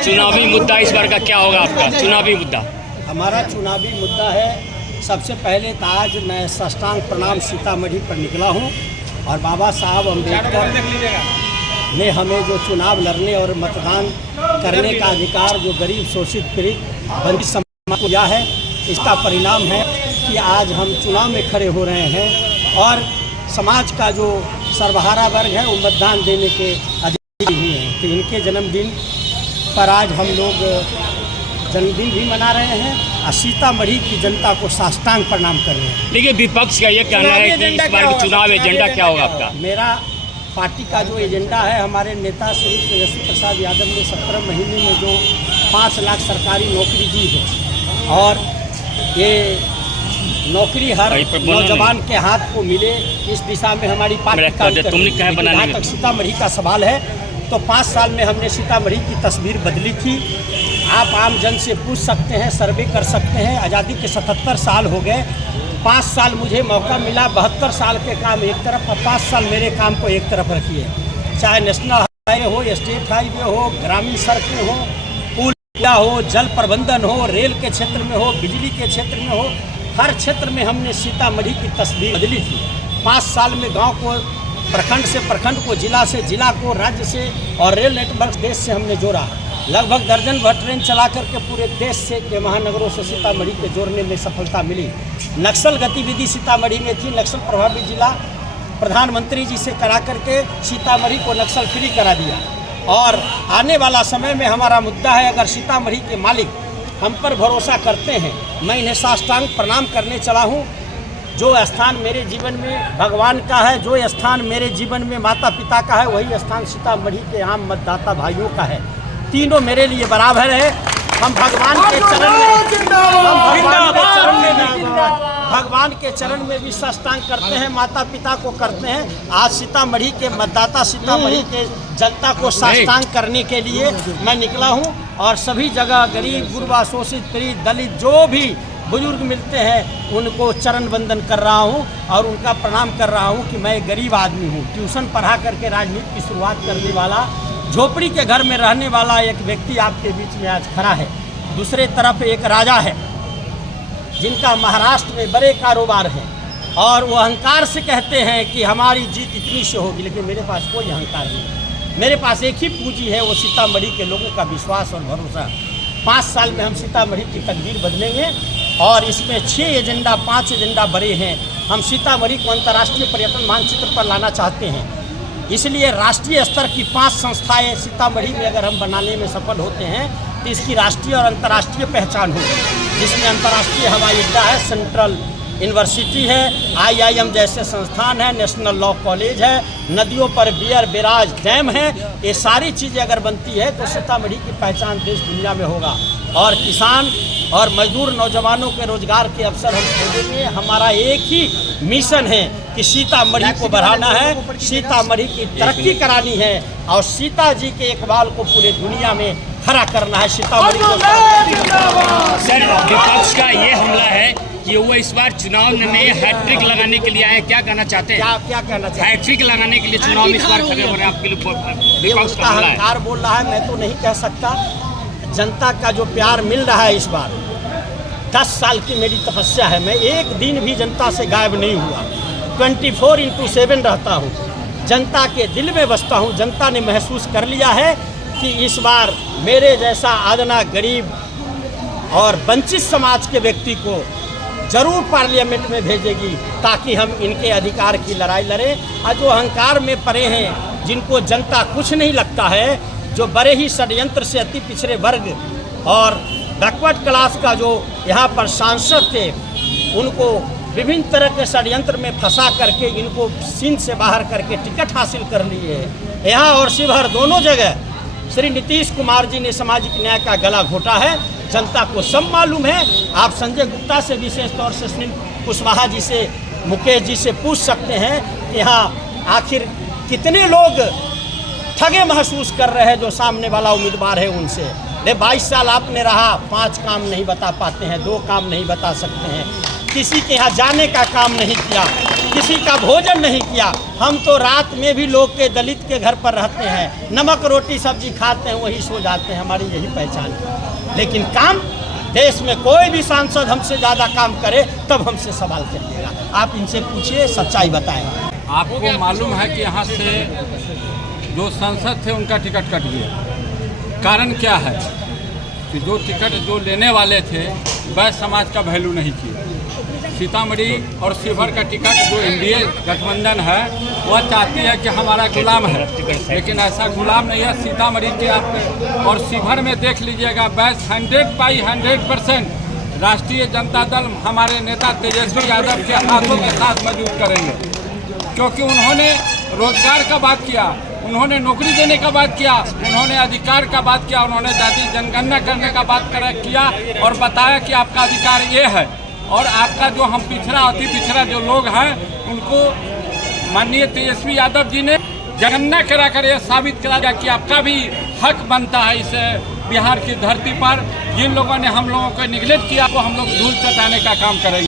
चुनावी मुद्दा इस बार का क्या होगा आपका चुनावी मुद्दा? हमारा चुनावी मुद्दा है, सबसे पहले तो आज मैं साष्टांग प्रणाम सीतामढ़ी पर निकला हूँ और बाबा साहब अम्बेडकर ने हमें जो चुनाव लड़ने और मतदान करने का अधिकार जो गरीब शोषित पीड़ित वंचित समाज को दिया है, इसका परिणाम है कि आज हम चुनाव में खड़े हो रहे हैं और समाज का जो सर्वहारा वर्ग है वो मतदान देने के अधिकारी हुए हैं। तो इनके जन्मदिन पर आज हम लोग जन्मदिन भी मना रहे हैं और सीतामढ़ी की जनता को साष्टांग प्रणाम कर रहे हैं। देखिए, विपक्ष का ये कहना है कि इस बार का चुनाव एजेंडा क्या होगा आपका? मेरा पार्टी का जो एजेंडा है, हमारे नेता श्री तेजस्वी प्रसाद यादव ने 17 महीने में जो 5 लाख सरकारी नौकरी दी है और ये नौकरी हर नौजवान के हाथ को मिले, इस दिशा में हमारी पार्टी काम कर रही है। जहाँ तक सीतामढ़ी का सवाल है तो 5 साल में हमने सीतामढ़ी की तस्वीर बदली थी। आप आम जन से पूछ सकते हैं, सर्वे कर सकते हैं। आज़ादी के 77 साल हो गए, 5 साल मुझे मौका मिला, 72 साल के काम एक तरफ और 5 साल मेरे काम को एक तरफ रखिए। चाहे नेशनल हाईवे हो, स्टेट हाईवे हो, ग्रामीण सड़कें हो, पुल हो, जल प्रबंधन हो, रेल के क्षेत्र में हो, बिजली के क्षेत्र में हो, हर क्षेत्र में हमने सीतामढ़ी की तस्वीर बदली थी। 5 साल में गाँव को, प्रखंड से प्रखंड को, जिला से जिला को, राज्य से और रेल नेटवर्क देश से हमने जोड़ा। लगभग दर्जन भर ट्रेन चला करके पूरे देश से के महानगरों से सीतामढ़ी के जोड़ने में सफलता मिली। नक्सल गतिविधि सीतामढ़ी में थी, नक्सल प्रभावित जिला प्रधानमंत्री जी से करा करके सीतामढ़ी को नक्सल फ्री करा दिया। और आने वाला समय में हमारा मुद्दा है, अगर सीतामढ़ी के मालिक हम पर भरोसा करते हैं, मैं इन्हें साष्टांग प्रणाम करने चला हूँ। जो स्थान मेरे जीवन में भगवान का है, जो स्थान मेरे जीवन में माता पिता का है, वही स्थान सीतामढ़ी के आम मतदाता भाइयों का है। तीनों मेरे लिए बराबर है। हम भगवान के चरण में भी साष्टांग करते हैं, माता पिता को करते हैं। आज सीतामढ़ी के मतदाता, सीतामढ़ी के जनता को साष्टांग करने के लिए मैं निकला हूँ और सभी जगह गरीब, गुरबा, शोषित, पीड़ित, दलित जो भी बुजुर्ग मिलते हैं उनको चरण वंदन कर रहा हूं और उनका प्रणाम कर रहा हूं कि मैं एक गरीब आदमी हूं, ट्यूशन पढ़ा करके राजनीति की शुरुआत करने वाला, झोपड़ी के घर में रहने वाला एक व्यक्ति आपके बीच में आज खड़ा है। दूसरे तरफ एक राजा है जिनका महाराष्ट्र में बड़े कारोबार हैं और वो अहंकार से कहते हैं कि हमारी जीत इतनी से होगी, लेकिन मेरे पास कोई अहंकार नहीं। मेरे पास एक ही पूंजी है, वो सीतामढ़ी के लोगों का विश्वास और भरोसा। 5 साल में हम सीतामढ़ी की तकदीर बदलेंगे और इसमें 5 एजेंडा बड़े हैं। हम सीतामढ़ी को अंतर्राष्ट्रीय पर्यटन मानचित्र पर लाना चाहते हैं, इसलिए राष्ट्रीय स्तर की 5 संस्थाएं सीतामढ़ी में अगर हम बनाने में सफल होते हैं तो इसकी राष्ट्रीय और अंतर्राष्ट्रीय पहचान होगी, जिसमें अंतर्राष्ट्रीय हवाई अड्डा है, सेंट्रल यूनिवर्सिटी है, IIM जैसे संस्थान है, नेशनल लॉ कॉलेज है, नदियों पर बियर बैराज डैम है। ये सारी चीज़ें अगर बनती है तो सीतामढ़ी की पहचान देश दुनिया में होगा और किसान और मजदूर नौजवानों के रोजगार के अवसर हम खोजेंगे। हमारा एक ही मिशन है कि सीतामढ़ी को बढ़ाना है, सीतामढ़ी की तरक्की करानी है और सीता जी के इकबाल को पूरे दुनिया में खड़ा करना है। सीतामढ़ी को सर, विपक्ष का ये हमला है कि वो इस बार चुनाव में हैट्रिक लगाने के लिए आए, क्या कहना चाहते हैं? क्या कहना चाहते हैं? हैट्रिक लगाने के लिए चुनाव में इस बार खड़े हो रहे हैं, आपके लिए विपक्ष का हमला है। अहंकार बोल रहा है, मैं तो नहीं कह सकता। जनता का जो प्यार मिल रहा है इस बार, 10 साल की मेरी तपस्या है, मैं एक दिन भी जनता से गायब नहीं हुआ, 24/7 रहता हूँ, जनता के दिल में बसता हूँ। जनता ने महसूस कर लिया है कि इस बार मेरे जैसा आदना गरीब और वंचित समाज के व्यक्ति को जरूर पार्लियामेंट में भेजेगी ताकि हम इनके अधिकार की लड़ाई लड़ें। और जो अहंकार में पड़े हैं, जिनको जनता कुछ नहीं लगता है, जो बड़े ही षड्यंत्र से अति पिछड़े वर्ग और बैकवर्ड क्लास का जो यहाँ पर सांसद थे, उनको विभिन्न तरह के षड्यंत्र में फंसा करके इनको सीन से बाहर करके टिकट हासिल कर लिए है। यहाँ और शिवहर दोनों जगह श्री नीतीश कुमार जी ने सामाजिक न्याय का गला घोटा है। जनता को सब मालूम है। आप संजय गुप्ता से, विशेष तौर से सुनील कुशवाहा जी से, मुकेश जी से पूछ सकते हैं कि यहाँ आखिर कितने लोग ठगे महसूस कर रहे हैं जो सामने वाला उम्मीदवार है उनसे। 22 साल आपने रहा, 5 काम नहीं बता पाते हैं, 2 काम नहीं बता सकते हैं, किसी के यहाँ जाने का काम नहीं किया। किसी का भोजन नहीं किया। हम तो रात में भी लोग के दलित के घर पर रहते हैं, नमक रोटी सब्जी खाते हैं, वही सो जाते हैं, हमारी यही पहचान है। लेकिन काम देश में कोई भी सांसद हमसे ज़्यादा काम करे तब हमसे सवाल करिएगा। आप इनसे पूछिए, सच्चाई बताएं। आपको मालूम है कि यहाँ से जो सांसद थे उनका टिकट कट गया। कारण क्या है कि जो टिकट जो लेने वाले थे वह समाज का वैल्यू नहीं किए। सीतामढ़ी और शिवहर का टिकट जो एनडीए गठबंधन है वह चाहती है कि हमारा गुलाम है, लेकिन ऐसा गुलाम नहीं है। सीतामढ़ी के आप और शिवहर में देख लीजिएगा, बस 100% राष्ट्रीय जनता दल हमारे नेता तेजस्वी यादव के हाथों के साथ मजबूत करेंगे, क्योंकि उन्होंने रोजगार का बात किया, उन्होंने नौकरी देने का बात किया, उन्होंने अधिकार का बात किया, उन्होंने जाति जनगणना करने का बात किया और बताया कि आपका अधिकार ये है। और आपका जो हम पिछड़ा अति पिछड़ा जो लोग हैं उनको माननीय तेजस्वी यादव जी ने जनगणना करा कर यह साबित करा गया कि आपका भी हक बनता है इस बिहार की धरती पर। जिन लोगों ने हम लोगों को निगलेक्ट किया वो हम लोग धूल चटाने का काम करेंगे।